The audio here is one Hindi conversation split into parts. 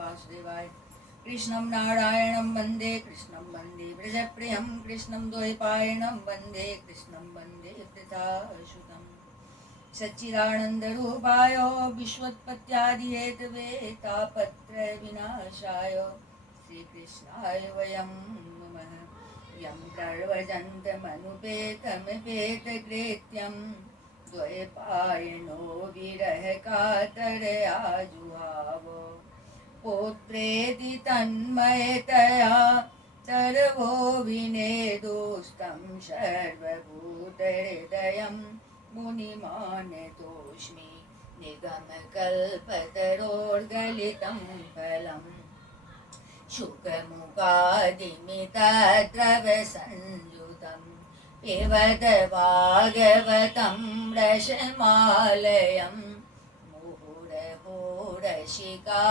वासुदेवाय। कृष्णं नारायणं वन्दे कृष्णं वन्दे व्रजप्रियं कृष्णं द्वैपायनं वन्दे कृष्णं वन्दे वृथाच्युतं सच्चिदानन्दरूपाय विश्वोत्पत्त्यादिहेतवे तापत्रयविनाशाय श्रीकृष्णाय वयं नमः। यं प्रव्रजन्तमनुपेतमपेतकृत्यं द्वैपायनो विरहकातरया जुहाव पुत्रेति तन्मयतया सर्वो विनेदोस्तं सर्वभूतहृदयं मुनिमानतोऽस्मि निगमकल्पतरोर्गलितं फलम् शुकमुखादिमितद्रवसंयुतं पिबत भागवतं रसमालयं मुहुरहो रसिका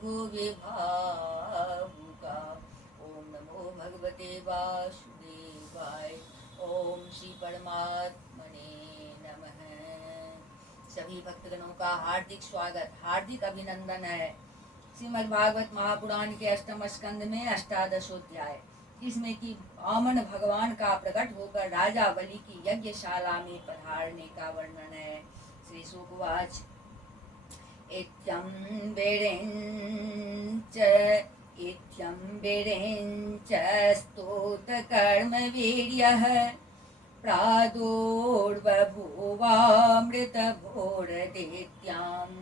भुवि भावुका। ओम नमो भगवते वासुदेवाय। ओम श्री परमात्मने नमः। सभी भक्तगणों का हार्दिक स्वागत, हार्दिक अभिनंदन है। श्रीमद् भागवत महापुराण के अष्टम स्कंद में अष्टादशोध्याय, जिसमें कि वामन भगवान का प्रकट होकर राजा बलि की यज्ञशाला में पधारने का वर्णन है। श्री शुकवाच इत्यं बिरेञ्च स्तोत कर्म वीर्यः प्रादुर्बभूवामृतभोरदेत्याम्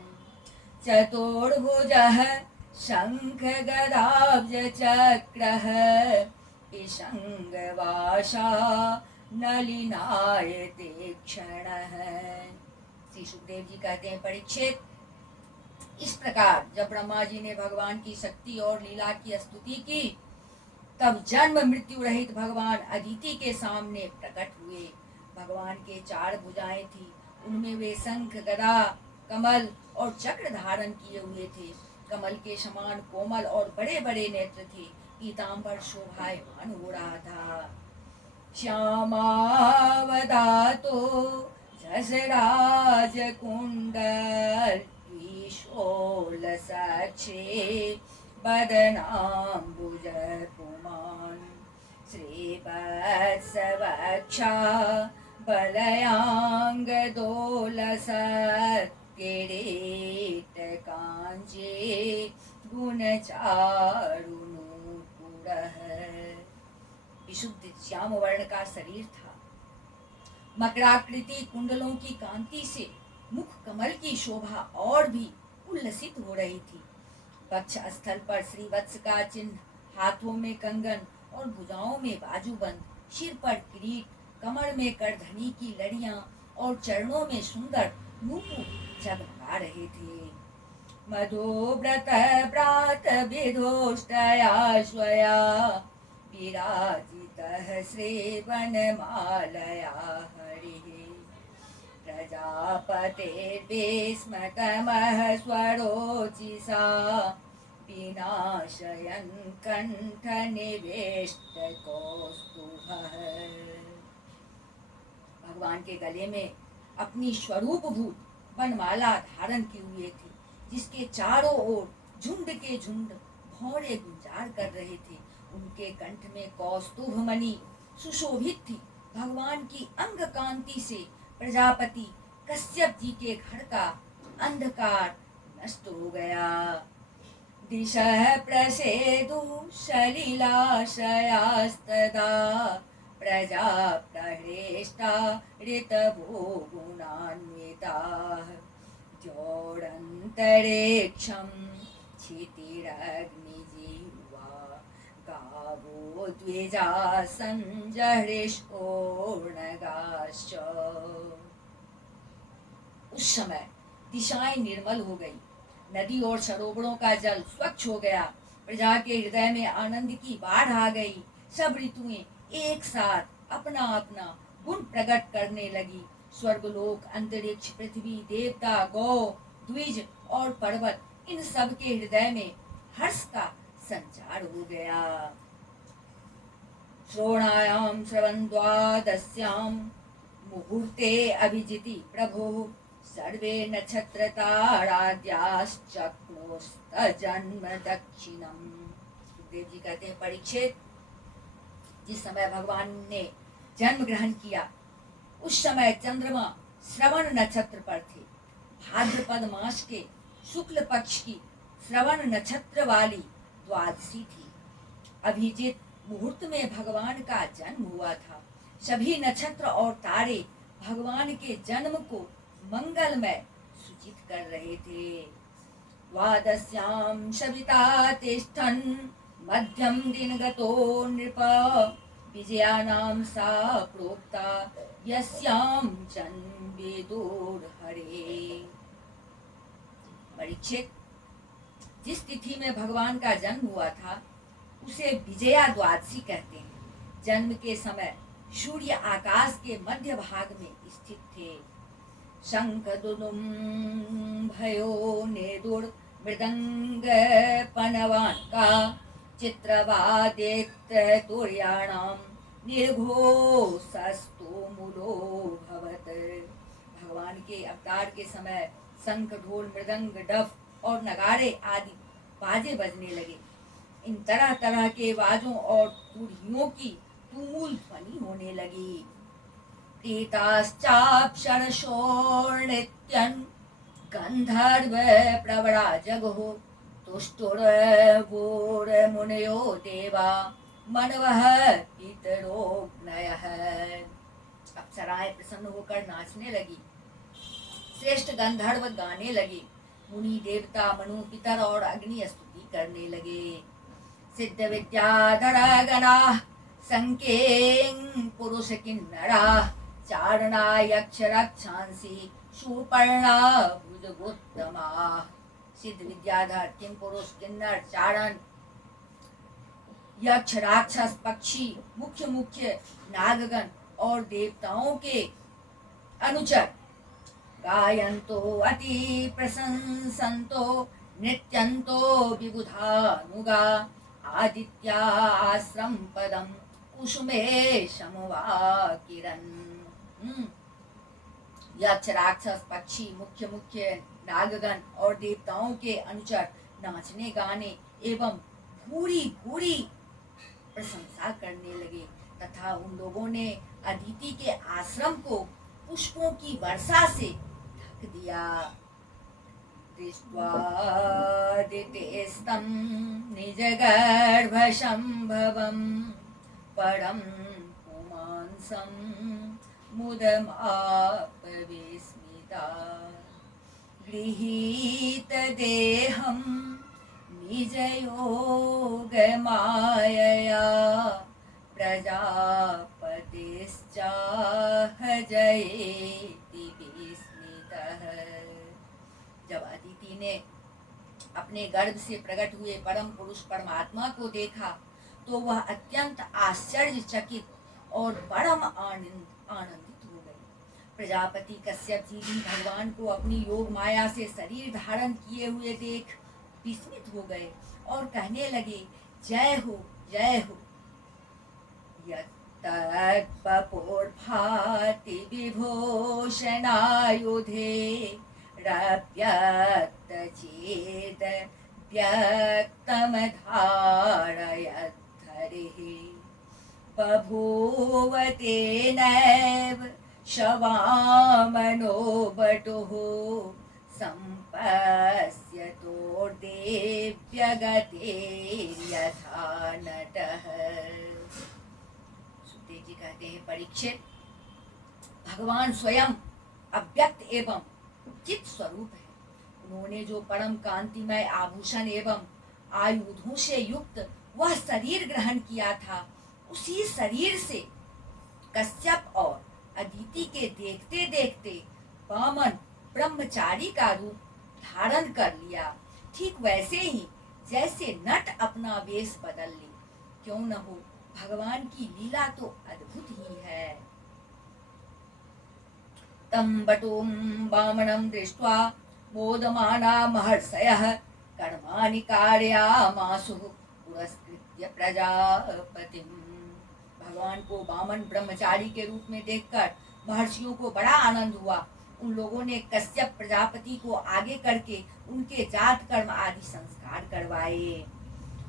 चतुर्भुजः शङ्खगदाब्जचक्रः पिशङ्गवासा नलिनायते क्षणः। श्री सुखदेव जी कहते हैं, परीक्षित, इस प्रकार जब ब्रह्मा जी ने भगवान की शक्ति और लीला की स्तुति की, तब जन्म मृत्यु रहित भगवान अदिति के सामने प्रकट हुए। भगवान के 4 भुजाएं थी, उनमें वे शंख, गदा, कमल और चक्र धारण किए हुए थे। कमल के समान कोमल और बड़े बड़े नेत्र थे। पीतांबर शोभायमान हो रहा था। श्यामावदातो जसराज कुंडल त्रिशूलसक्षे बदनाम्बुज पुमान् श्रीवत्सवक्षा बलयांगदोलसत् किरीट कांचे गुणचारुनूपुरः। विशुद्ध श्याम वर्ण का शरीर था। मकराकृति कुंडलों की कांति से मुख कमल की शोभा और भी उल्लसित हो रही थी। वक्ष स्थल पर श्रीवत्स का चिन्ह, हाथों में कंगन और भुजाओं में बाजूबंद, सिर पर किरीट, कमर में करधनी की लड़ियां और चरणों में सुंदर नूपुर जगमगा रहे थे। मधुव्रत प्रात विधोष्टया स्वया विराजितः श्रीवनमालया हरिः प्रजापतेर्विस्मतमः स्वरोचिषा विनाशयन् कण्ठनिवेष्टकौस्तुभः। भगवान के गले में अपनी स्वरूप भूत वनमाला धारण किए हुए थे, जिसके चारों ओर झुंड के झुंड भौरे गुंजार कर रहे थे। उनके कंठ में कौस्तुभ मणि सुशोभित थी। भगवान की अंग कांति से प्रजापति कश्यप जी के घर का अंधकार नष्ट हो गया। दिशः प्रसेदु सलिलाशयास्तदा प्रजा प्रहृष्टा ऋतभो गुणान्विताः जोरन्तरिक्षं क्षितिरग्निजिह्वा गावो द्विजा संजहृष्कोर्णगाश्च। उस समय दिशाएं निर्मल हो गई, नदी और सरोवरों का जल स्वच्छ हो गया, प्रजा के हृदय में आनंद की बाढ़ आ गई। सब ऋतुएं एक साथ अपना अपना गुण प्रकट करने लगी। स्वर्गलोक, अंतरिक्ष, पृथ्वी, देवता, गौ, द्विज और पर्वत, इन सब के हृदय में हर्ष का संचार हो गया। श्रोणायां श्रवणद्वादश्यां मुहूर्ते अभिजिति प्रभो सर्वे नक्षत्रताराद्याश्चक्नु जन्म दक्षिणम। सुखदेव जी कहते हैं, परीक्षित, जिस समय भगवान ने जन्म ग्रहण किया उस समय चंद्रमा श्रवण नक्षत्र पर थे। भाद्रपद मास के शुक्ल पक्ष की श्रवण नक्षत्र वाली द्वादशी थी। अभिजित मुहूर्त में भगवान का जन्म हुआ था। सभी नक्षत्र और तारे भगवान के जन्म को मंगलमय सूचित कर रहे थे। द्वादश्यां सविता तिष्ठन् मध्यम दिन गतो नृप विजयानां सा प्रोक्ता यस्यां जन्मविदुर्हरे। परीक्षित, जिस तिथि में भगवान का जन्म हुआ था उसे विजया द्वादशी कहते हैं। जन्म के समय सूर्य आकाश के मध्य भाग में स्थित थे। शंख दुदुम भयो नेदुर मृदंग पनवान का चित्रवादित्र तुर्याणाम निर्घोषस्तु मूलो भवत। भगवान के अवतार के समय शंख, ढोल, मृदंग, डफ और नगाड़े आदि बाजे बजने लगे। इन तरह तरह के बाजों और तुरहियों की तुमुल ध्वनि होने लगी। प्रीताश्चाप्सरसोर्नित्यन् गंधर्व प्रवरा जगहो तुष्टुर्वोर्मुनयो देवा मनवः पितरोऽग्नयः। अप्सराएं प्रसन्न होकर नाचने लगी। श्रेष्ठ गंधर्व गाने लगे। मुनि देवता, मनु, पितर और अग्नि स्तुति करने लगे। सिद्ध विद्याधर गणा संकें पुरुष किन्नरा चारणा यक्ष रक्षांसी सुपर्णा भुजगोत्तमा। सिद्ध विद्याधर, किम पुरुष, किन्नर, चारण, यक्ष, राक्षस, पक्षी, मुख्य मुख्य नागगण और देवताओं के अनुचर गायन्तो अति प्रशंसन्तो नृत्यन्तो विबुधानुगा आदित्या आश्रम पदम कुसुमे समवाकिरन्। यक्ष, राक्षस, पक्षी, मुख्य मुख्य नागगण और देवताओं के अनुचर नाचने गाने एवं भूरी भूरी प्रशंसा करने लगे तथा उन लोगों ने अदिति के आश्रम को पुष्पों की वर्षा से ढक दिया। दृष्ट्वादितेस्तं निजगर्भसंभवं परं पुमांसं मुदमापविस्मिता। गृहीतदेहं निजयोगमायया प्रजापतिश्चाह जयेति विस्मितः। जब अदिति ने अपने गर्भ से प्रकट हुए परम पुरुष परमात्मा को देखा तो वह अत्यंत आश्चर्यचकित और परम आनंदित हो गए। प्रजापति कश्यप जी भी भगवान को अपनी योग माया से शरीर धारण किए हुए देख विस्मित हो गए और कहने लगे, जय हो जय हो। यत्तत्पपोर्भाति विभूषणायुधे रव्यक्तचेद व्यक्तमधारयद्धरिः बभूव तेनैव शवामनो बटुः सम्पश्यतोर्देव्यगतेर्यथा नटः। सुखदेव जी कहते हैं, परीक्षित, भगवान स्वयं अव्यक्त एवं चित स्वरूप है। उन्होंने जो परम कांतिमय आभूषण एवं आयुधों से युक्त वह शरीर ग्रहण किया था, उसी शरीर से कश्यप और अदिति के देखते देखते वामन ब्रह्मचारी का रूप धारण कर लिया। ठीक वैसे ही जैसे नट अपना वेश बदल ले। क्यों न हो, भगवान की लीला तो अद्भुत ही है। तं बटुं वामनं दृष्ट्वा मोदमाना महर्षयः कर्माणि कारयामासुः पुरस्कृत्य प्रजापतिम्। भगवान को वामन ब्रह्मचारी के रूप में देखकर महर्षियों को बड़ा आनंद हुआ उन लोगों ने कश्यप प्रजापति को आगे करके उनके जात कर्म आदि संस्कार करवाए।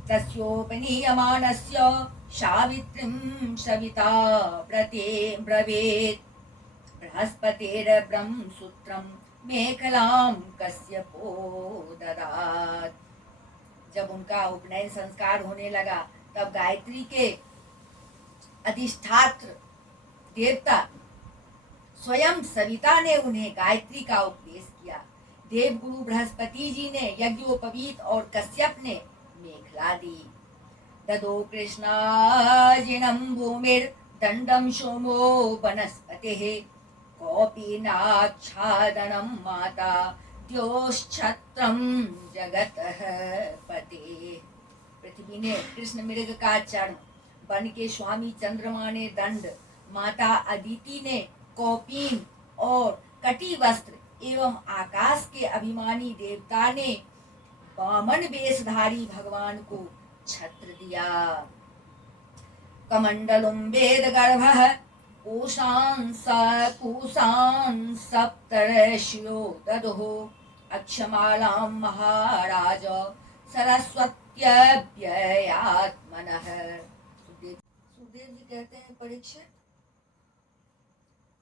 तस्योपनीयमानस्य सावित्रीं सविता व्रते ब्रवीत् बृहस्पतिर्ब्रह्मसूत्रं मेखलां कश्यपो ददात्। जब उनका उपनयन संस्कार होने लगा तब गायत्री के अधिष्ठात्र देवता स्वयं सविता ने उन्हें गायत्री का उपदेश किया। देवगुरु बृहस्पति जी ने यज्ञोपवीत और कश्यप ने मेखला दी। ददो कृष्णाजिनं भूमिर्दण्डं सोमो वनस्पतिः कौपीनाच्छादनं माता द्योश्छत्रं जगतः पते। पृथ्वी ने कृष्ण मृग का चरण, वन के स्वामी चंद्रमा ने दंड, माता अदिति ने कौपीन और कटी वस्त्र एवं आकाश के अभिमानी देवता ने वामन वेशधारी भगवान को छत्र दिया। कमंडलुम वेद गर्भः पूषां सप्तर्षियो ददुः अक्षमालां महाराज सरस्वत्यव्ययात्मनः। सुखदेव जी कहते हैं, परीक्षित,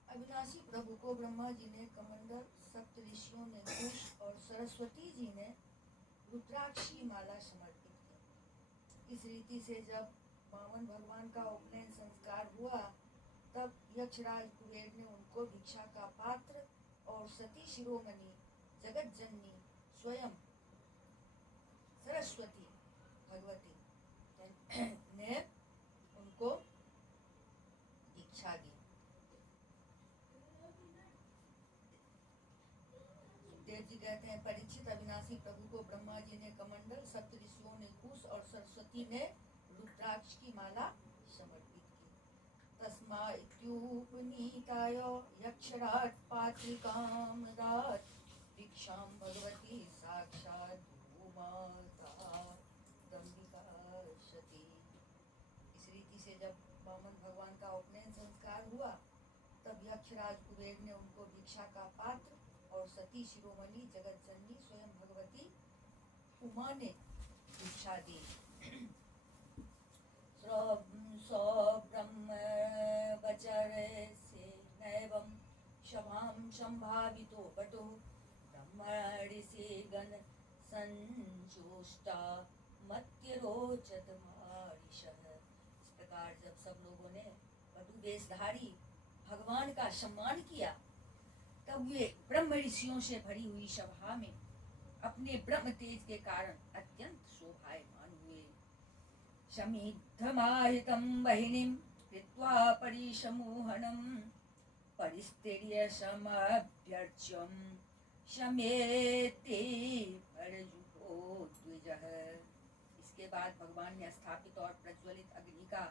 अविनाशी प्रभु को ब्रह्मा जी ने कमंडल, सप्त ऋषियों ने कुश और सरस्वती जी ने रुद्राक्षी माला समर्पित की। इस रीति से जब वामन भगवान का उपनयन संस्कार हुआ तब यक्षराज कुबेर ने उनको भिक्षा का पात्र और सती शिरोमणि जगत जननी स्वयं सरस्वती भगवती ने उनको दीक्षा दी। देव जी कहते हैं, परीक्षित, अविनाशी प्रभु को ब्रह्मा जी ने कमंडल, सप्त ऋषियों ने कुश और सरस्वती ने रुद्राक्ष की माला समर्पित की। तस्मा इत्युपनीताय यक्षराट पात्रिकां दात् दीक्षां भगवती साक्षात् भूमाता दम्बिका सती। इस रीति से जब वामन भगवान का उपनयन संस्कार हुआ तब यक्षराज कुबेर ने उनको दीक्षा का पात्र और सती शिरोमणि जगत जननी स्वयं भगवती उमा ने दीक्षा दी। ब्रह्म वचरसे नैवं शभां संभावितो बटो ब्रह्मणि गण संजुष्टा मत्यरोचत मारिषः। इस प्रकार जब सब लोगों ने वटु वेशधारी भगवान का सम्मान किया तब वे ब्रह्म ऋषियों से भरी हुई सभा में अपने ब्रह्म तेज के कारण अत्यंत शोभायमान हुए। शमिद्धमाहितं वहिनीं कृत्वा परिसमूहनं परिस्तीर्य समभ्यर्च्यं शमेते परजुहो द्विजः। इसके बाद भगवान ने स्थापित और प्रज्वलित अग्नि का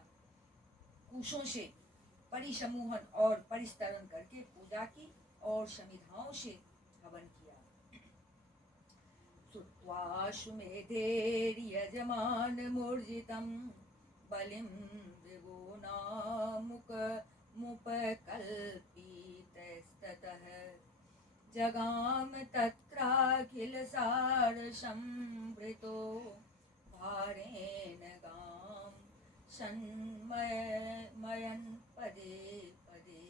कुशों से परिसमूहन और परिस्तरण करके पूजा की और समिधाओं से हवन किया। श्रुत्वा सुमेधेर्यजमान मूर्जितं बलिं भृगूनामुपकल्पितस्ततः जगाम तत्राखिल सार संवृतो भारेण गाम सन्मयन पदे पदे।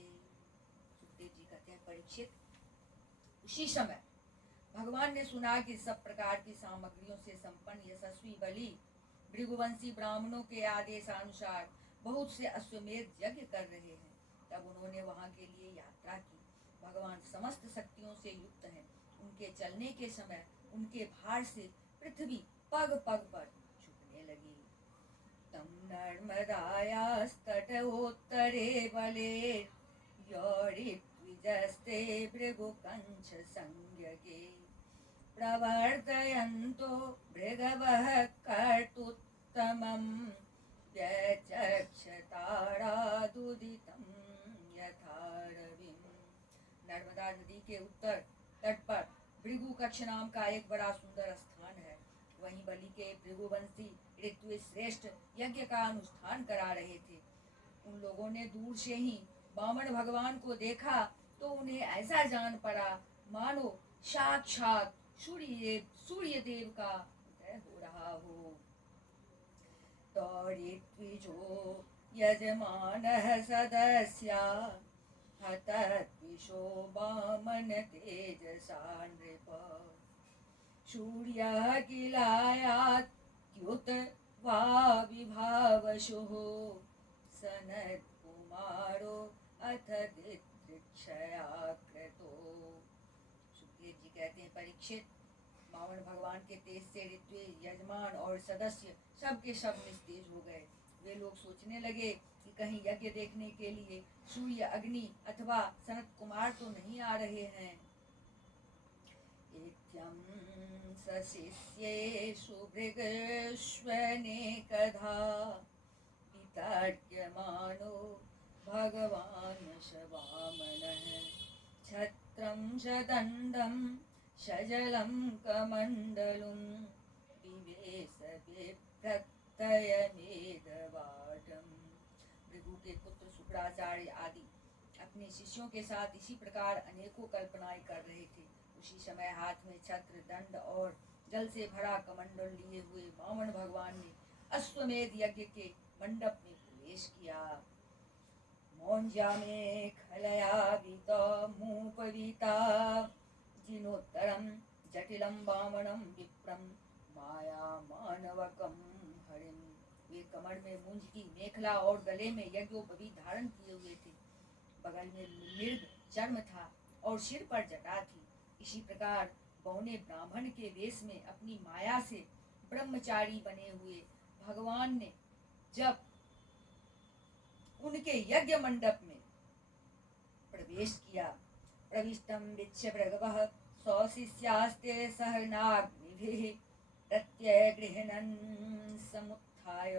सुखदेव जी कहते हैं, परीक्षित, उसी समय भगवान ने सुना कि सब प्रकार की सामग्रियों से संपन्न यशस्वी बलि भृगुवंशी ब्राह्मणों के आदेशानुसार बहुत से अश्वमेध यज्ञ कर रहे हैं। तब उन्होंने वहां के लिए यात्रा की। भगवान समस्त शक्तियों से युक्त हैं। उनके चलने के समय उनके भार से पृथ्वी पग पग पर झुकने लगी। तम नर्मदायास्तटोत्तरे बले यौरिद्विजस्ते भृगुकंश संज्ञके प्रवर्तयन्तो भृगवः कर्तुत्तमं व्यचक्षतारादुदितं यथा रविं। नर्मदा नदी के उत्तर तट पर भृगुकक्ष नाम का एक बड़ा सुंदर स्थान है। वहीं बलि के भृगुवंशी ऋतु श्रेष्ठ यज्ञ का अनुष्ठान करा रहे थे। उन लोगों ने दूर से ही वामन भगवान को देखा तो उन्हें ऐसा जान पड़ा मानो साक्षात सूर्य देव का उदय हो रहा हो। तौरित्विजो यजमानः सदस्या हतद्विषो वामन तेजसा नृप। सूर्यः किलायात्युत वा विभावशुः सनत्कुमारो अथ दिदृक्षया कृतो। सुखदेव जी कहते हैं, परीक्षित, मावन भगवान के तेज से ऋत्विज, यजमान और सदस्य सब के सब निस्तेज हो गए। वे लोग सोचने लगे कि कहीं यज्ञ देखने के लिए सूर्य, अग्नि अथवा सनत कुमार तो नहीं आ रहे हैं। इत्यं सशिष्येषु भृगस्वनेकधा वितर्क्यमानो भगवान् स वामनः। छत्रं सदण्डं सजलं कमण्डलुं विवेश विप्रत्ययमेदवाटम्। भृगु के पुत्र शुक्राचार्य आदि अपने शिष्यों के साथ इसी प्रकार अनेकों कल्पनाएं कर रहे थे। उसी समय हाथ में छत्र, दंड और जल से भरा कमंडल लिए हुए वामन भगवान ने अश्वमेध यज्ञ के मंडप में प्रवेश किया। मौंजा में खलयाविता मुपविता जिनोत्तरं जटिलं वामनं विप्रं माया मानवकं हरिं। वे कमर में मूंज की मेखला और गले में यज्ञोपवीत धारण किए हुए थे। बगल में मृग चर्म था और सिर पर जटा थी। इसी प्रकार बौने ब्राह्मण के वेश में अपनी माया से ब्रह्मचारी बने हुए भगवान ने जब उनके यज्ञ मंडप में प्रवेश किया, प्रविष्टं वीक्ष्य भृगवः स्वशिष्यास्ते सहनाग्निभिः प्रत्यगृह्णन् समुत्थाय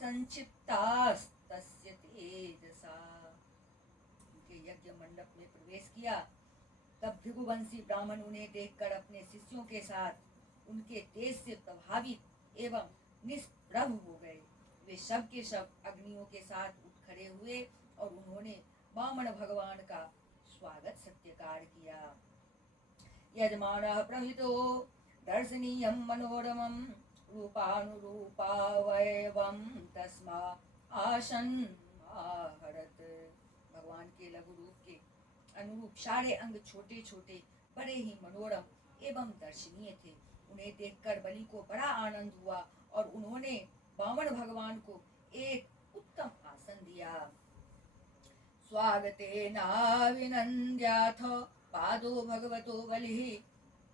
संक्षिप्तास्तस्य तेजसा। उनके यज्ञ मंडप में प्रवेश किया, तब भृगुवंशी ब्राह्मण उन्हें देखकर अपने शिष्यों के साथ उनके तेज से प्रभावित एवं निष्प्रभ हो गए। वे सब के सब अग्नियों के साथ उठ खड़े हुए और उन्होंने वामन भगवान का स्वागत सत्कार किया। यजमानः प्रहितो दर्शनीयं मनोरमं रूपानुरूपावयवं तस्मा आसन् आहरत। भगवान के लघु रूप के अनुरूप सारे अंग छोटे छोटे, बड़े ही मनोरम एवं दर्शनीय थे। उन्हें देखकर बलि को बड़ा आनंद हुआ और उन्होंने वामन भगवान को एक उत्तम आसन दिया। स्वागतेनाभिनन्द्याथ पादो भगवतो बलिः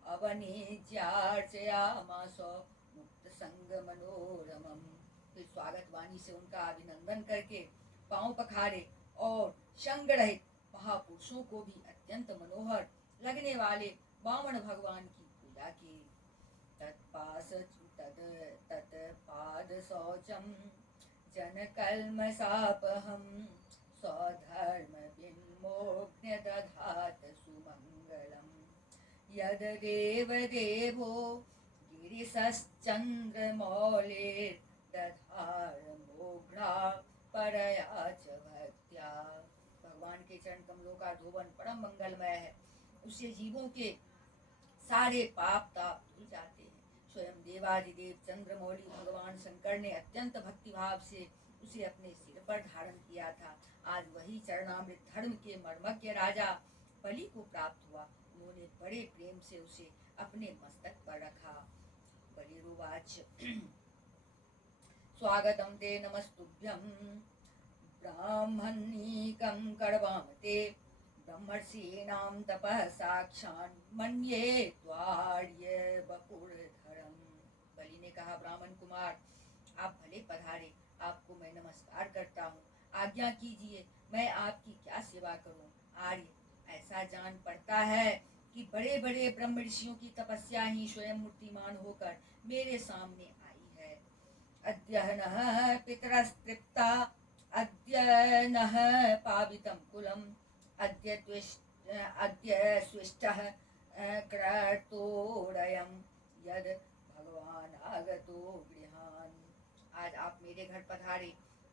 अवनीज्यार्चयामास मुक्तसंग मनोरमम्। फिर स्वागत वाणी से उनका अभिनंदन करके पांव पखारे और संग रहित महापुरुषों को भी अत्यंत मनोहर लगने वाले वामन भगवान की पूजा की। तत्पाद शौचम जन कल्मषापहं स्वधर्म विन्मोक्ष्य दधात सुमंगलम्। यद देव देवो गिरिशश्चन्द्रमौलिर्दधार मोघ्ना परया च भक्त्या। भगवान के चरण कमलों का धोवन परम मंगलमय है। उससे जीवों के सारे पाप ताप धुल जाते हैं। स्वयं देवादिदेव चंद्रमौली भगवान शंकर ने अत्यंत भक्तिभाव से उसे अपने सिर पर धारण किया था। आज वही चरणामृत धर्म के मर्मज्ञ राजा बलि को प्राप्त हुआ। उन्होंने बड़े प्रेम से उसे अपने मस्तक पर रखा। बलिरुवाच स्वागतं ते नमस्तुभ्यं ब्राह्मणीकं कर्वाम ते ब्रह्मर्षीणां तपः साक्षान् मन्ये त्वार्य बपुरधरम्। बलि ने कहा, ब्राह्मण कुमार, आप भले पधारे, आपको मैं नमस्कार करता हूँ। आज्ञा कीजिए, मैं आपकी क्या सेवा करूँ। आर्य, ऐसा जान पड़ता है कि बड़े बड़े ब्रह्म ऋषियों की तपस्या ही स्वयं मूर्तिमान होकर मेरे सामने आई है। अद्य नः पितरस्तृप्ता अद्य नः पावितं कुलम् अद्य स्विष्टः क्रतोरयं यद भगवान आगतो गृहान्। आज आप मेरे घर पधारे,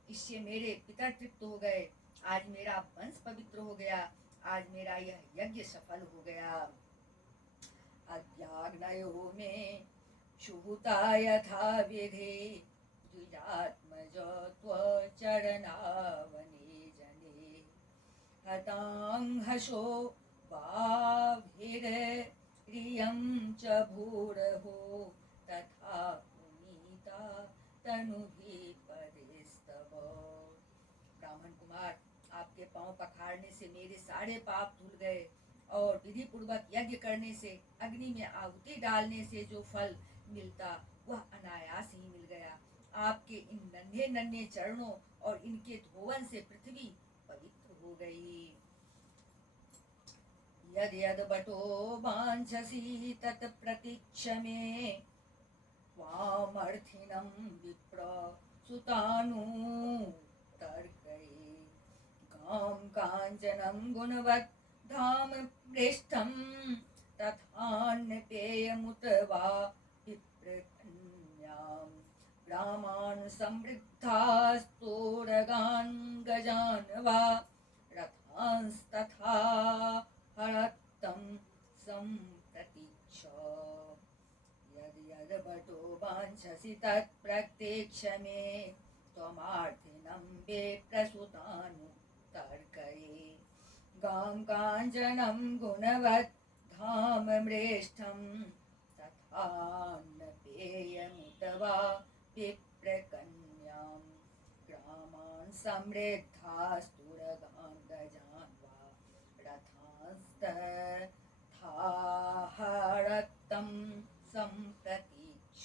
इससे मेरे पितर तृप्त हो गए। आज मेरा वंश पवित्र हो गया। आज मेरा यह यज्ञ सफल हो गया। अज्ञाग्नयो में शुहुता यथा विधि द्विजात्मज त्वचरणावने जने हतांहशो बाभिरियं च भूरहो तथा पुनीता तनुभिः पदेस्तव। ब्राह्मण कुमार, आपके पांव पखाड़ने से मेरे सारे पाप धुल गए और विधि पूर्वक यज्ञ करने से, अग्नि में आहुति डालने से जो फल मिलता वह अनायास ही मिल गया। आपके इन नन्हे नन्हे चरणों और इनके धोवन से पृथ्वी पवित्र हो गई। यद यद बटो वांछसी तत् प्रतीक्ष मे त्वामर्थिनं विप्र सुतानुतर्कये गां काञ्चनं गुणवत् धाम प्रेष्ठं तथान्यपेयमुत वा विप्रकन्यां ग्रामानुसमृद्धास्तोरगान् गजान् वा रथांस्तथा हरत्तं सम्प्रतीक्ष। यद् यद् बटो वाञ्छसि तत् प्रत्यक्ष मे त्वमार्थिनं विप्रसूतानुतर्कये गां काञ्चनं गुणवत् धामम्रेष्ठं तथान्नपेयमुत वा विप्रकन्यां ग्रामान् समृद्धास्तुरगान् गजान् वा रथांस्तथाहरत्तं सम्प्रतीक्ष।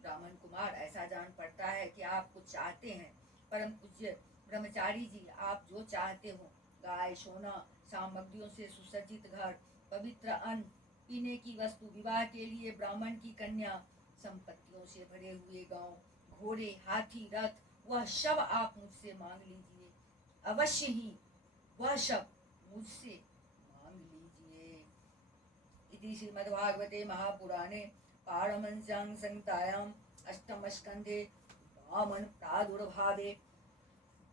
ब्राह्मण कुमार, ऐसा जान पड़ता है कि आप कुछ चाहते हैं। परम पूज्य ब्रह्मचारी जी, आप जो चाहते हो, गाय, सोना, सामग्रियों से सुसज्जित घर, पवित्र अन्न, पीने की वस्तु, विवाह के लिए ब्राह्मण की कन्या, संपत्तियों से भरे हुए गांव, घोड़े, हाथी, रथ, वह सब आप मुझसे मांग लीजिए। अवश्य ही वह सब मुझसे मांग लीजिए। इति श्रीमद्भागवते महापुराणे पारमहंस्यां संहितायां अष्टम स्कंधे वामन प्रादुर्भावे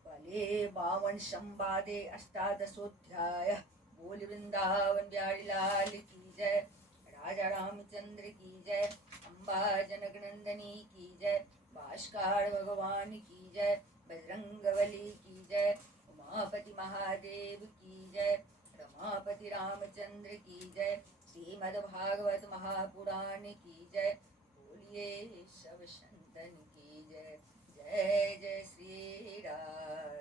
बले वामन संवादे अष्टादशोऽध्याय। बोल वृंदावन बिहारी लाल की जय, राजा रामचंद्र की जय, अम्बा जनक नंदनी की जय, भास्कर भगवान की जय, बजरंगबली की जय, उमापति महादेव की जय, रमापति रामचंद्र की जय, श्रीमद्भागवत महापुराण की जय। बोलिए सब संतन की जय। जय जय श्री राधे।